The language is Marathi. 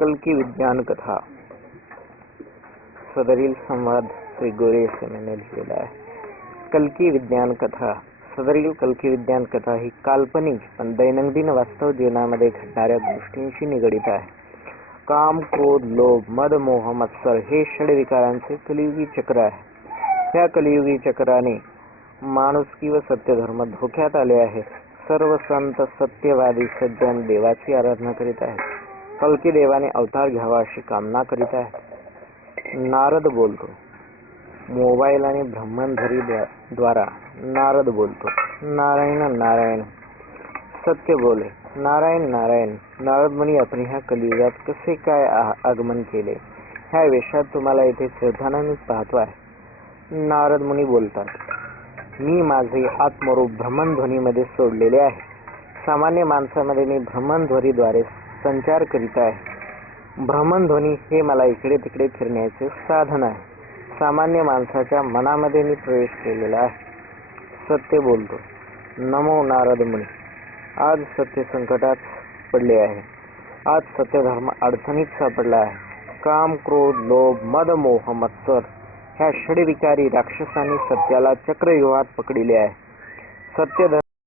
कल्की विज्ञान कथा. सदरील संवाद श्री गोरे यांनी लिहिलेला आहे. कल्की विज्ञान कथा. सदरील कल्की विज्ञान कथा ही काल्पनिक पण दैनंदिन वास्तव जीवनामध्ये घडणाऱ्या गोष्टींशी निगडित आहे. काम, क्रोध, लोभ, मद, मोह, मत्सर हे षड विकारांचे कलियुगी चक्र आहे. या कलियुगी चक्राने माणुसकी व सत्यधर्म धोक्यात आले आहे. सर्व संत, सत्यवादी, सज्जन देवाची आराधना करीत आहेत. कल्की देवाने अवतार घ्यावा अशी कामना करीत आहेत. नारद बोलतो. मोबाईल आणि ब्रह्मंधरी द्वारा नारद बोलतो. नारायण नारायण सत्य बोले. नारायण नारायण. नारद मुनी आपण ह्या कलियुगात कसे काय आगमन केले, ह्या वेशात तुम्हाला येथे श्रद्धाने मी पाहतो आहे. नारद मुनी बोलतात, मी माझे आत्मरूप ब्रह्मध्वनीमध्ये सोडलेले आहे. सामान्य माणसामध्ये मी ब्रह्मध्वनीद्वारे संचार करीत आहे. ब्रह्मध्वनी हे मला इकडे तिकडे फिरण्याचे साधन आहे. सामान्य माणसाच्या मनामध्ये मी प्रवेश केलेला आहे. सत्य बोलतो. नमो नारद मुनी. आज सत्य संकटात पडले आहे. आज सत्यधर्म अडचणीत सापडला आहे. काम, क्रोध, लोभ, मद, मोह, मत्सर ह्या षडविकारी राक्षसांनी सत्याला चक्रव्यूहात पकडले आहे. सत्य